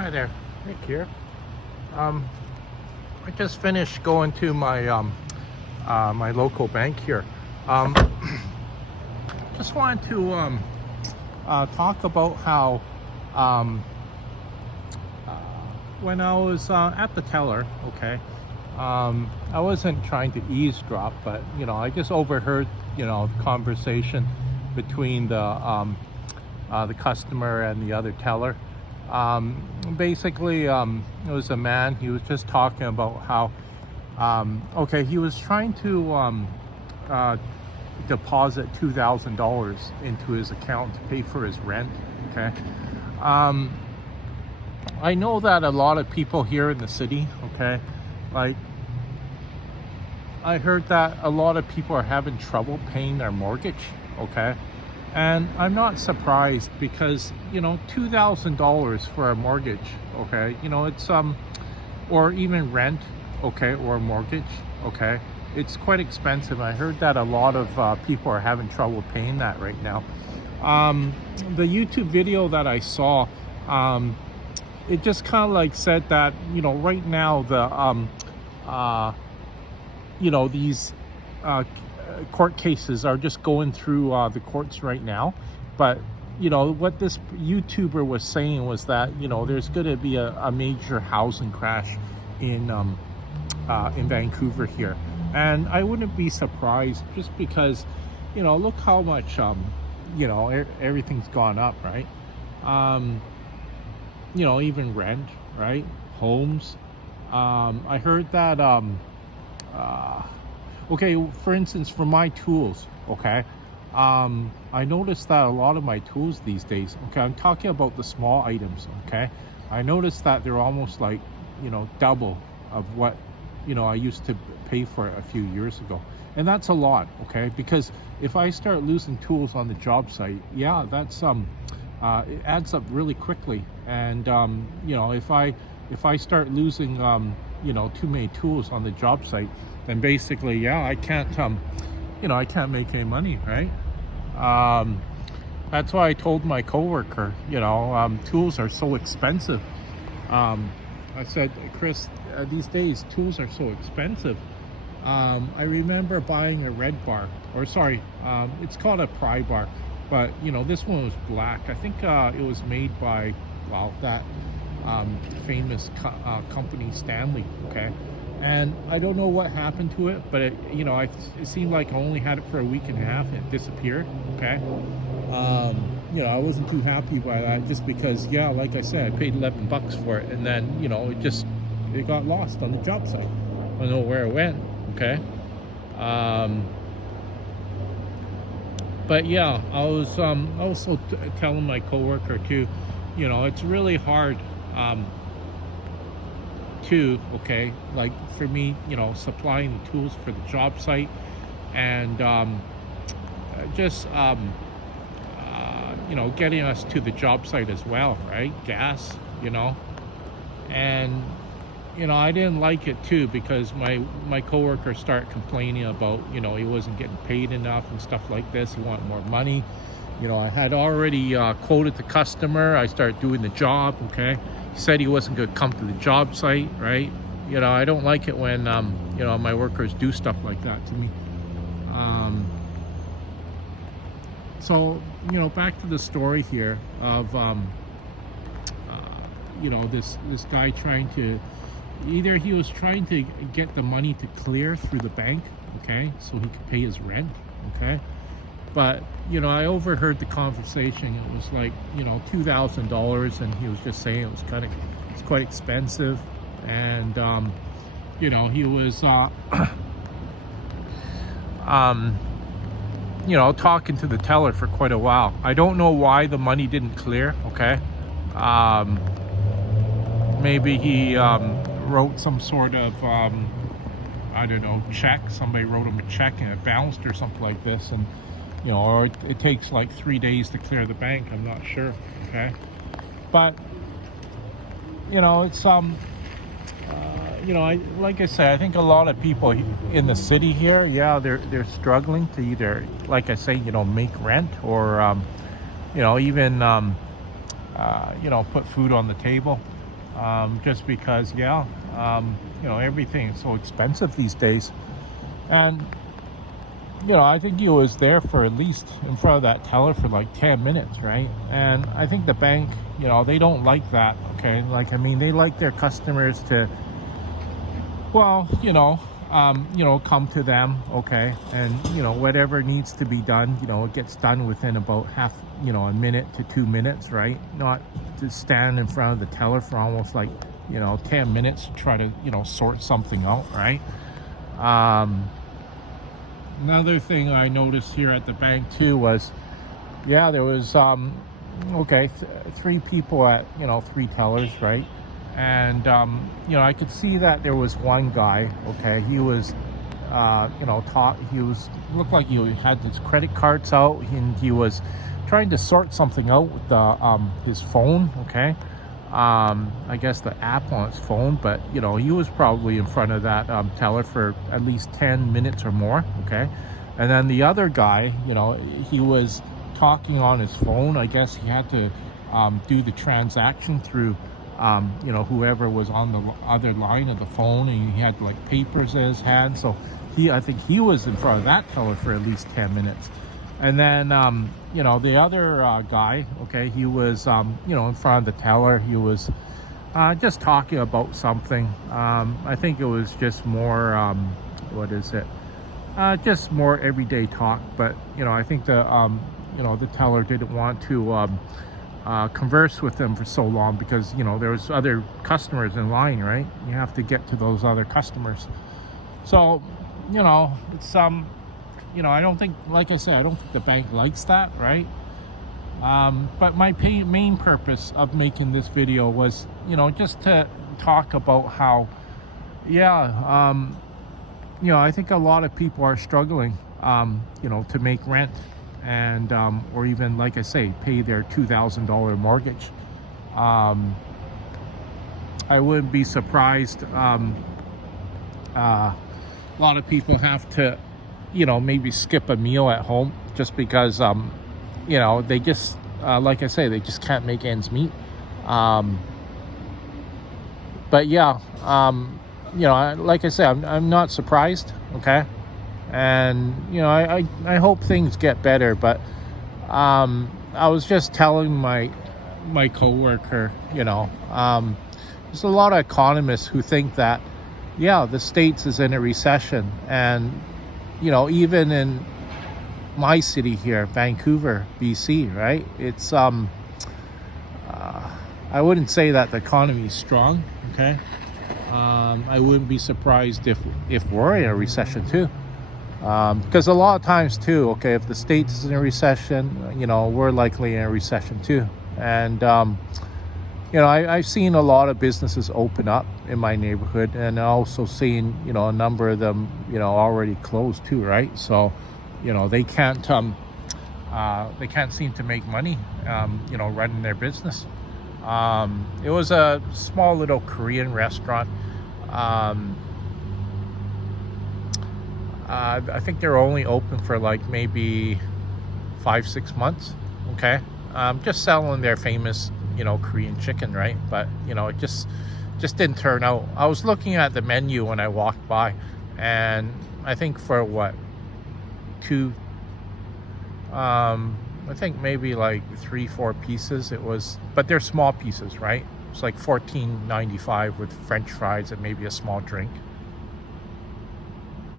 Hi there, Nick here. I just finished going to my local bank here. Um, just wanted to talk about how uh, when I was at the teller, okay, I wasn't trying to eavesdrop, but I just overheard the conversation between the customer and the other teller. Basically, it was a man. He was just talking about how, okay, he was trying to deposit $2,000 into his account to pay for his rent. Okay, I know that a lot of people here in the city, okay, like I heard that a lot of people are having trouble paying their mortgage. Okay. And I'm not surprised because, $2,000 for a mortgage, okay, it's, or even rent, okay, or a mortgage, okay, it's quite expensive. I heard that a lot of people are having trouble paying that right now. The YouTube video that I saw, it just kind of like said that, right now these court cases are just going through the courts right now, but what this YouTuber was saying was that there's going to be a major housing crash in Vancouver here, and I wouldn't be surprised just because look how much everything's gone up, right? Even rent, right? Homes. I heard that okay, for instance, for my tools, okay, I noticed that a lot of my tools these days, okay, I'm talking about the small items, okay, I noticed that they're almost like, double of what, I used to pay for a few years ago. And that's a lot, okay, because if I start losing tools on the job site, yeah, that's, it adds up really quickly. And, if I start losing, too many tools on the job site, then basically, yeah, I can't, I can't make any money, right? That's why I told my coworker, tools are so expensive. I said, Chris, these days tools are so expensive. I remember buying a red bar, or sorry, it's called a pry bar, but this one was black. I think it was made by, well, that famous company Stanley, okay? And I don't know what happened to it, but it seemed like I only had it for a week and a half and it disappeared, okay? I wasn't too happy by that just because, yeah, like I said, I paid $11 for it, and then, it got lost on the job site. I don't know where it went, okay? But yeah, I was also telling my coworker too, it's really hard, too, okay, like for me, supplying the tools for the job site, and just getting us to the job site as well, right? Gas, and I didn't like it too because my coworker started complaining about he wasn't getting paid enough and stuff like this. He wanted more money. I had already quoted the customer. I started doing the job, okay? He said he wasn't going to come to the job site, right? I don't like it when, my workers do stuff like that to me. So, back to the story here of, this guy trying to, either he was trying to get the money to clear through the bank, okay, so he could pay his rent, okay? But, I overheard the conversation. It was like, $2,000, and he was just saying it's quite expensive. And, he was, talking to the teller for quite a while. I don't know why the money didn't clear, okay? Maybe he wrote some sort of, I don't know, check. Somebody wrote him a check and it bounced or something like this. And, or it takes like 3 days to clear the bank. I'm not sure, okay? But, it's, like I said, I think a lot of people in the city here, yeah, they're struggling to either, like I say, make rent or, even, put food on the table. just because, everything is so expensive these days. And I think he was there for at least in front of that teller for like 10 minutes, right? And I think the bank, they don't like that, okay? Like, I mean, they like their customers to, come to them, okay? And, whatever needs to be done, it gets done within about a minute to 2 minutes, right? Not to stand in front of the teller for almost like, 10 minutes to try to, sort something out, right? Another thing I noticed here at the bank too was, there was, three people at, three tellers, right? And, I could see that there was one guy, okay, he was, looked like he had his credit cards out, and he was trying to sort something out with the, his phone, okay? I guess the app on his phone, but he was probably in front of that teller for at least 10 minutes or more, okay? And then the other guy, he was talking on his phone. I guess he had to do the transaction through whoever was on the other line of the phone, and he had like papers in his hand, so I think he was in front of that teller for at least 10 minutes. And then, the other guy, okay, he was, in front of the teller. He was just talking about something. I think it was just more, just more everyday talk. But, I think the teller didn't want to converse with them for so long because, there was other customers in line, right? You have to get to those other customers. So, it's, I don't think, like I said, I don't think the bank likes that, right? But my main purpose of making this video was, just to talk about how, I think a lot of people are struggling, to make rent and, or even, like I say, pay their $2,000 mortgage. I wouldn't be surprised. A lot of people have to, maybe skip a meal at home just because, they just, like I say, they just can't make ends meet. But like I said, I'm not surprised, okay? And, I hope things get better, but, I was just telling my coworker, there's a lot of economists who think that, the States is in a recession, and even in my city here, Vancouver, BC, right? It's I wouldn't say that the economy is strong, okay? I wouldn't be surprised if we're in a recession too, because a lot of times too, okay, if the States is in a recession, we're likely in a recession too. And I've seen a lot of businesses open up in my neighborhood, and also seen, a number of them, already closed too, right? So, they can't seem to make money, running their business. It was a small little Korean restaurant. I think they're only open for like maybe 5-6 months, okay? Just selling their famous, Korean chicken, right? But, it just didn't turn out. I was looking at the menu when I walked by, and I think for I think maybe like 3-4 pieces it was, but they're small pieces, right? It's like $14.95 with French fries and maybe a small drink.